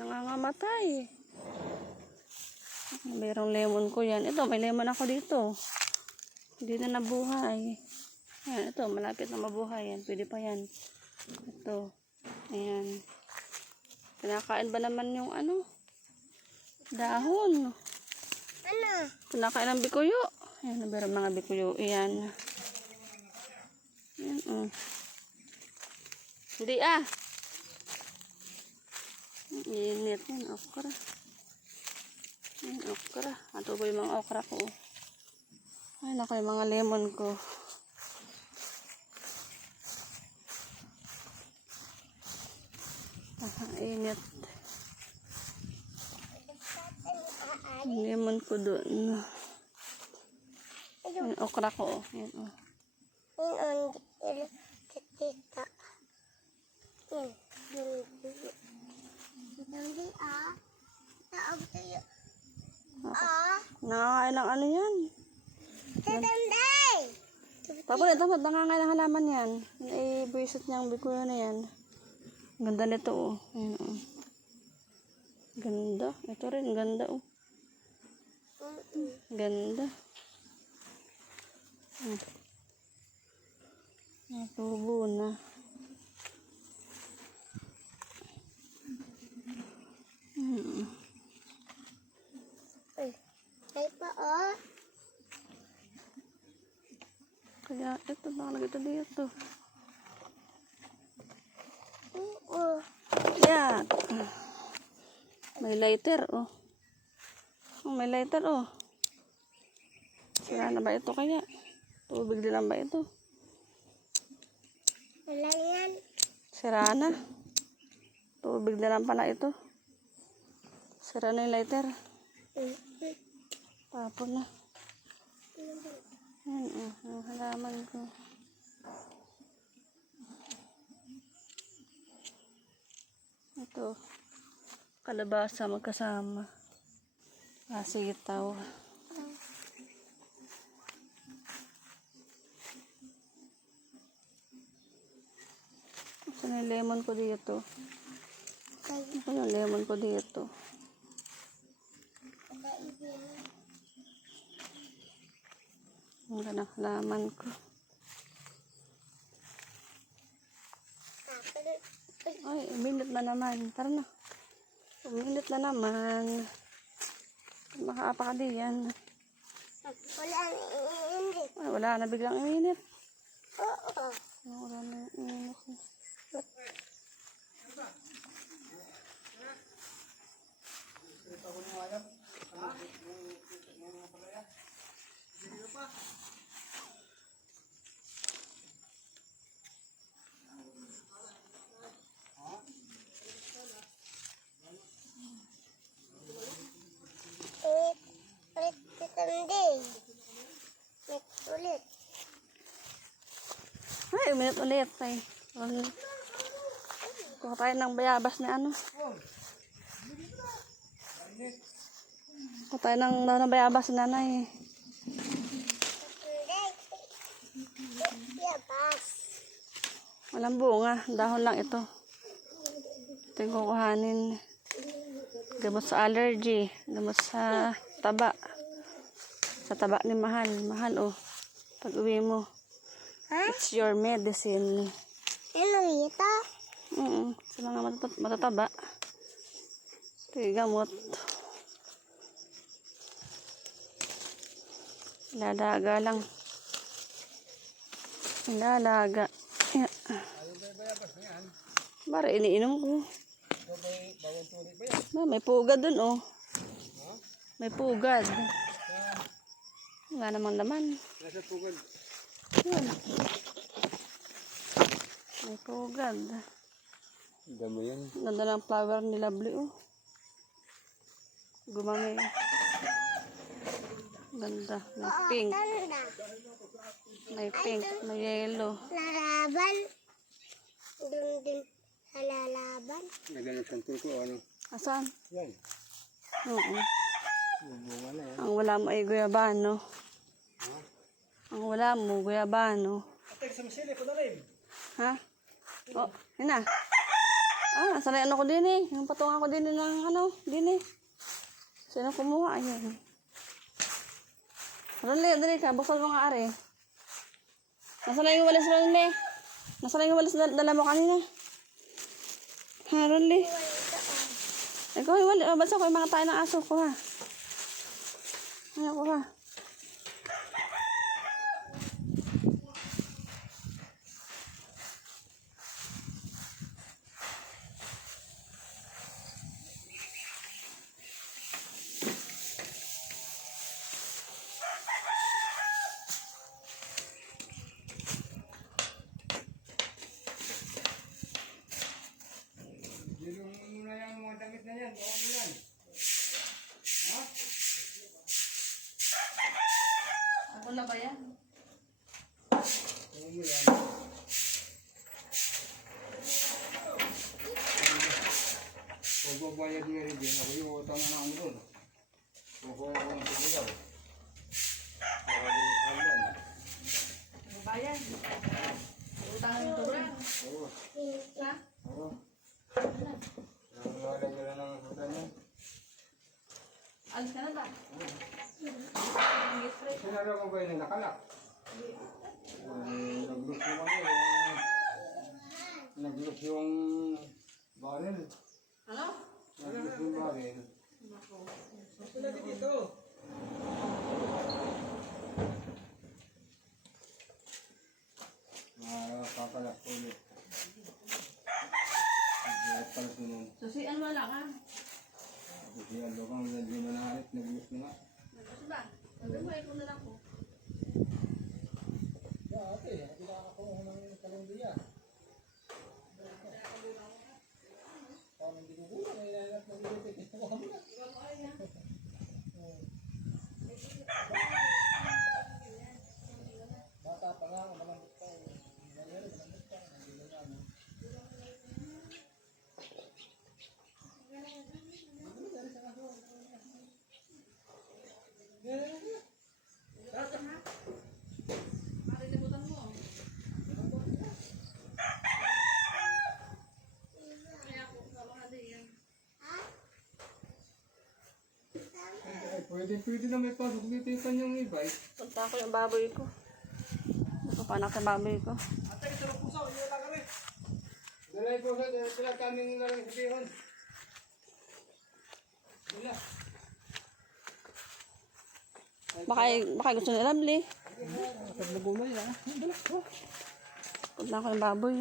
Nangangamatay. Merong lemon ko yan. Ito, may lemon ako dito. Hindi na nabuhay. Ayan, ito, malapit na mabuhay yan. Pwede pa yan. Ito. Ayan. Kinakain ba naman yung ano? Dahon. Ano? Kinakain ng bikuyo. Ayan, meron mga bikuyo. Ayan. Ayan, oh. Hindi ah. Init yan, okra. Ayan, okra. Ato ba yung mga okra ko? Ayan ako yung mga lemon ko. Ah, init. Yung lemon ko doon. Yung okra ko. oh. Ayan, oh. Yun, on, tita. Yun, yun, Hindi ah. Taog tayo. Ah, Nakakain ng ano yan. tatanday! Tapos ito, ba't nangangain ng halaman yan? Buwisit niyang bikuyo na yan. Ganda nito, oh. Ayan, oh. Ganda. Ito rin, ganda, oh. Ganda. Hmm. Natubo na. Hmm. Ay, pa oh. Kaya ito, nakalagay ito dito. Oo. Yan. May lighter, oh. Oh, may lighter, oh. Sira na ba ito kaya? Tubig din lang ba ito? Wala yan. Sira na. Tubig na lang pala ito. Sira na yung lighter. Tapon na. Yan, oh. Ang halaman ko. Ito. Kalabasa magkasama. Ah, sitaw. Saan yung lemon ko dito? Saan yung lemon ko dito? Ang ganda halaman ko. Ay, uminit na naman. Tara na. Uminit na naman. Makaapa ka diyan. Wala hindi. Ay, wala na biglang uminit. Oo. Wala na uminit. Ulit. Ulit ulit. Ay, uminit ulit. Ay, wala. Kuha tayo ng bayabas na ano. Kuha tayo ng, ng bayabas na nanay. Walang bunga. Dahon lang ito. Ito yung kukuhanin. Gamot sa allergy. Gamot sa taba. Sa taba ni Mahal. Mahal, oh. Pag uwi mo. It's your medicine. Ano ito? Mm Sa mga matat- matataba. Ito yung gamot. Lalaga lang. Lalaga. Yeah. Bara iniinom ko. Ba, may pugad dun oh. May pugad. Wala namang laman. Nasa pugad. Yun. May pugad. Damo yan. Ganda ng flower ni Lovely, oh. Gumamay. Ganda. May pink. May pink. May yellow. Lalaban. Doon din lalaban. Nagalang santol ko, ano? Asan? Yan. Oo. Yan. Ang wala mo ay guyabano. Ang wala mo, guyabano. Ate, sa masili ko na rin. Ha? Oh, yun na. Ah, nasa na ano ko din eh. Yung patungan ko din eh ng ano, din eh. Sino kumuha? Ayun. Ronle, dali ka. Buksan mo nga are. Nasa na yung walis, Ronle? Nasa na yung walis na dala mo kanina? Ha, Ronle? Ikaw yung walis. Oh, ko yung mga tayo ng aso ko ha. Ano ko ha? Yun muna yung mga damit na yan. Baka mo yan. Ako na ba yan? Baka mo yan. Pagbabayad nga rin din. Ako yung utang na ako doon. Kukuha ko ng hagdan. Bayan. Utang ng tubig. Oo. Ha? Oo. Nangalagay ka lang ng hagdan yan. Alis ka na ba? Sinara mo ba yun yung nakalak? Eh, Nag-look yung ano yung... Nag-look yung barrel. Ano? Yung barrel. Makakalak po ulit. Nag-look pala sunod. Susian mo lang ha? Tapos yung ano kang hindi mo nahanap, nag-look na nga. Nagpasi ba? Mo, ikaw na lang po. Pwede, pwede na may pasok dito yung kanyang e-bike. Punta ko yung baboy ko. Ito pa anak sa baboy ko. Dalay po sa sila kaming na lang sabihin. Wala. Baka, baka gusto ni Lovely. Nagbumay na. Punta ko yung baboy.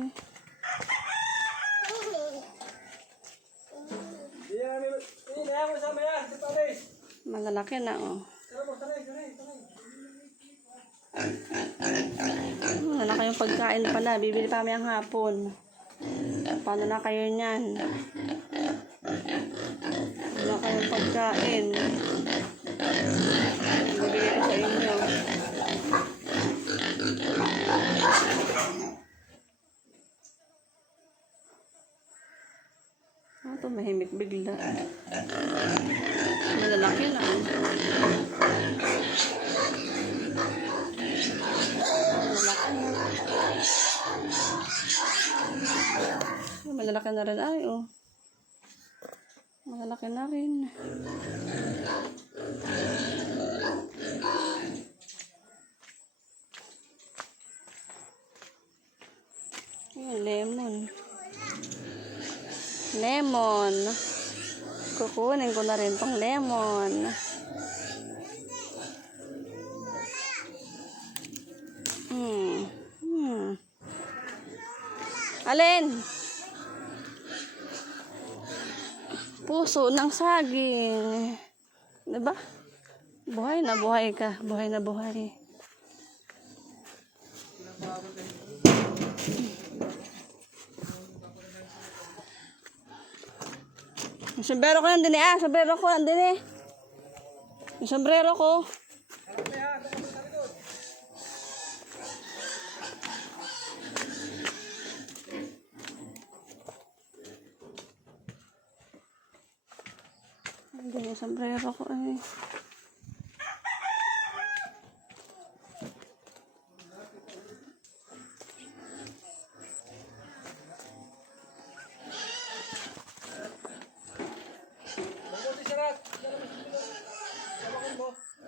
Malalaki na oh. Malalaki yung pagkain pala. Bibili pa kami ang hapon. Paano na kayo niyan? Wala kayong pagkain. Bibili ko sa inyo. Ah, ito mahimik bigla. Malalaki na rin. Ay, oh. Malalaki na rin. Ayun, lemon. Lemon. Kukunin ko na rin tong lemon. Hmm. Hmm. Alin? Puso ng saging. Diba? Buhay na buhay ka. Buhay na buhay. Yung sombrero ko nandun eh. Ah, sombrero ko nandun eh. Yung sombrero ko. Hindi yung sombrero ko eh.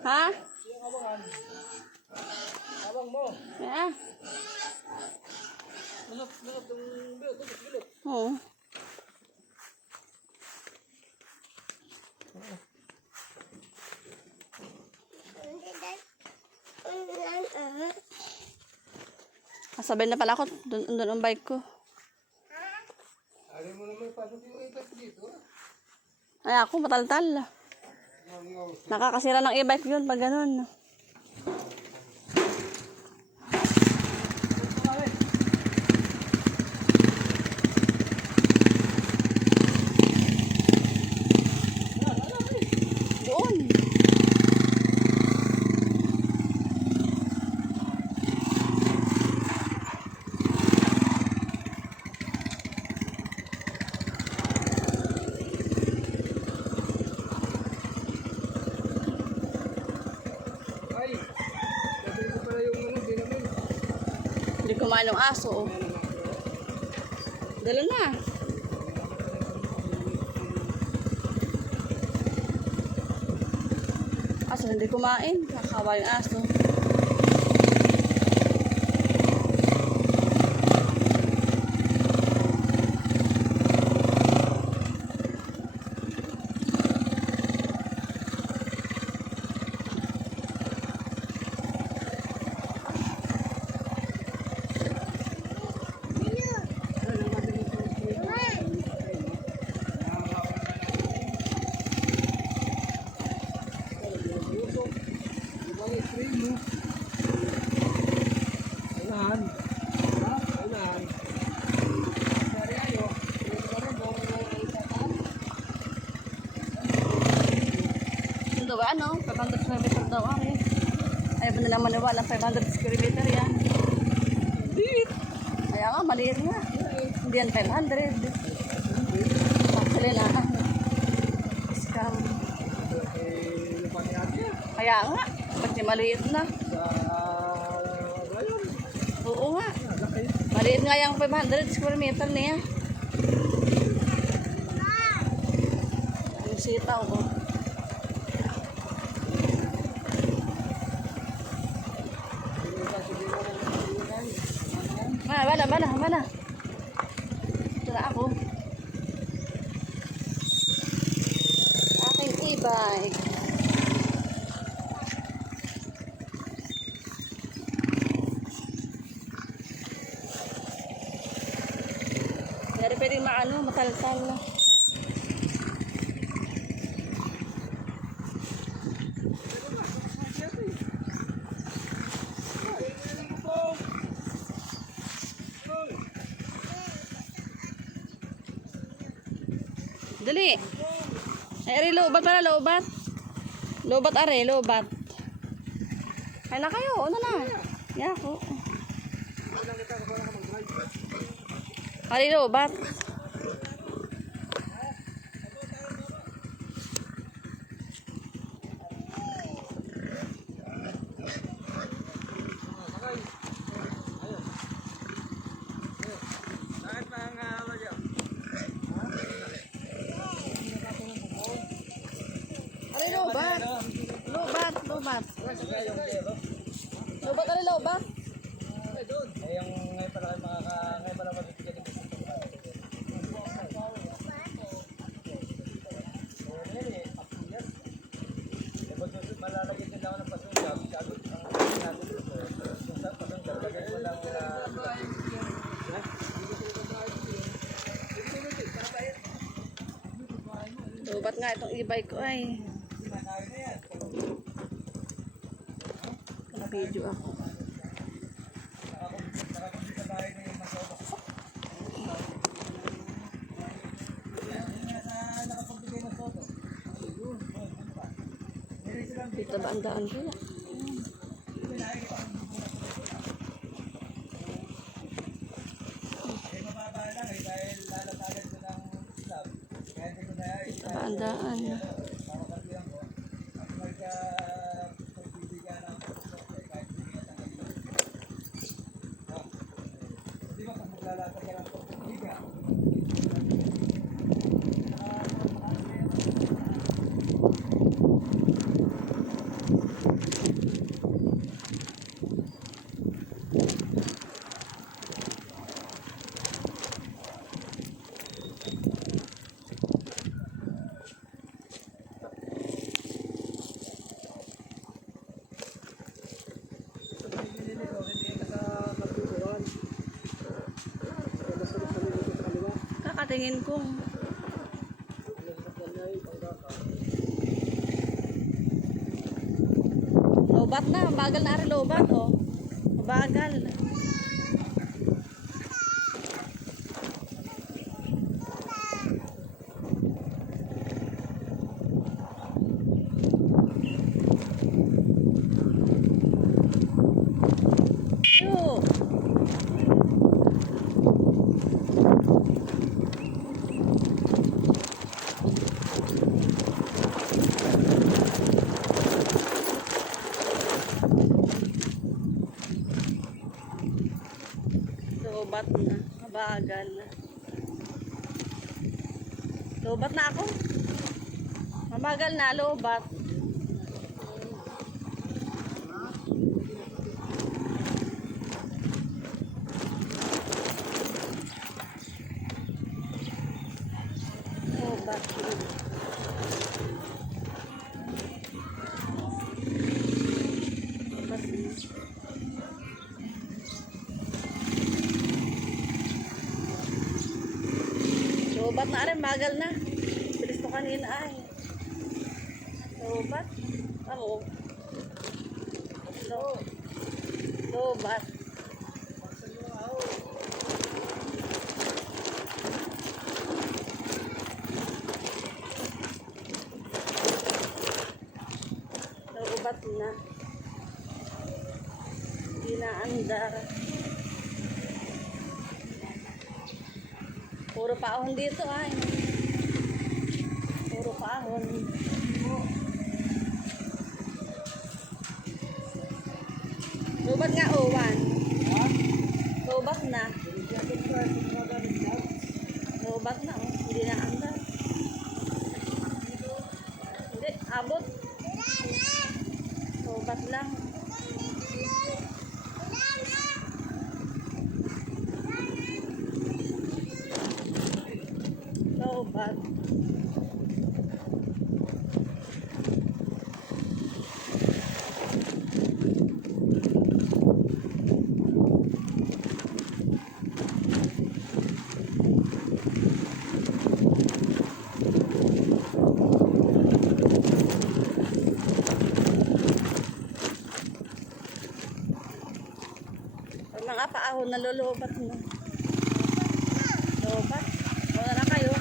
Ha? Kasabay na pala ako. Doon, doon ang bike ko. Ayaw mo naman ipasok yung iPad dito. Ay, ako mataltal. Nakakasira ng e-bike yun pag ganun. Hindi kumain ng aso. Oh. Dala na. Aso, hindi kumain. Nakawa yung aso. Daw ang eh. Ayaw ba nila maniwala 500 square meter yan? Kaya nga, maliit nga. Hindi yan 500. Actually na, scam. Kaya nga, ba't maliit na? Oo nga. Maliit nga yung 500 square meter niya. Yung sitaw ko. Bala, bala. Ito na ako. Aking e-bike. Pero pwedeng maano, mataltal na. Dali. Lobat pala, lobat. Lobat, are, lobat. Ay na kayo, ano na. Yako. Ari, lobat. Ari, lobat. Lobat, lobat. Lobat, ari, lobat. Eh, yung ngayon pala kayo makaka... Ngayon pala mabibigyan ng gusto ko. Malalagyan nila ako ng pasunggab. Sagot ang sinabi dito. Kung sa pasunggab, lagyan mo lang uh, Lobat nga itong e-bike ko ay. Video ako. Dito ba ang daan sila? Dito ba ang daan? Tingin ko. Lobat na, mabagal na ari lobat oh. Mabagal. Yo. Lobat na. Mabagal na. Lobat na ako. Mabagal na, lobat. Lobat. Lobat na rin, magal na. Kanina ay. Lobat. Ako. Lo. Lobat. Lobat na. Hindi na andar. Puro paahon dito ay. Puro paahon. Lubat nga owan. Lubat na. Lubat na oh. Hindi na andar. Hindi, abot. Lubat lang. Lubat. Mga paahon na lulubat mo. Lubat. Wala na kayo.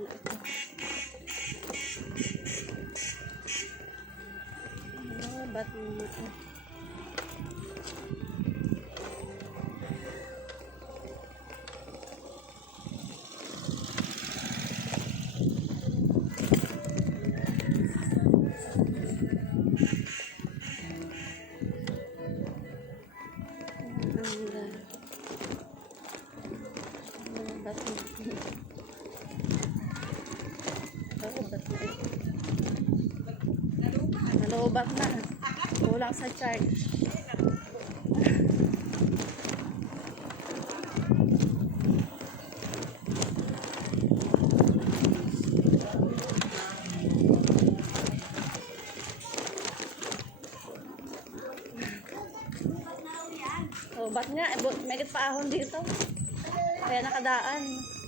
Na ito. Ito. lubak na. Kulang sa charge. Lubak nga, eh, may pa ahon dito. Kaya nakadaan.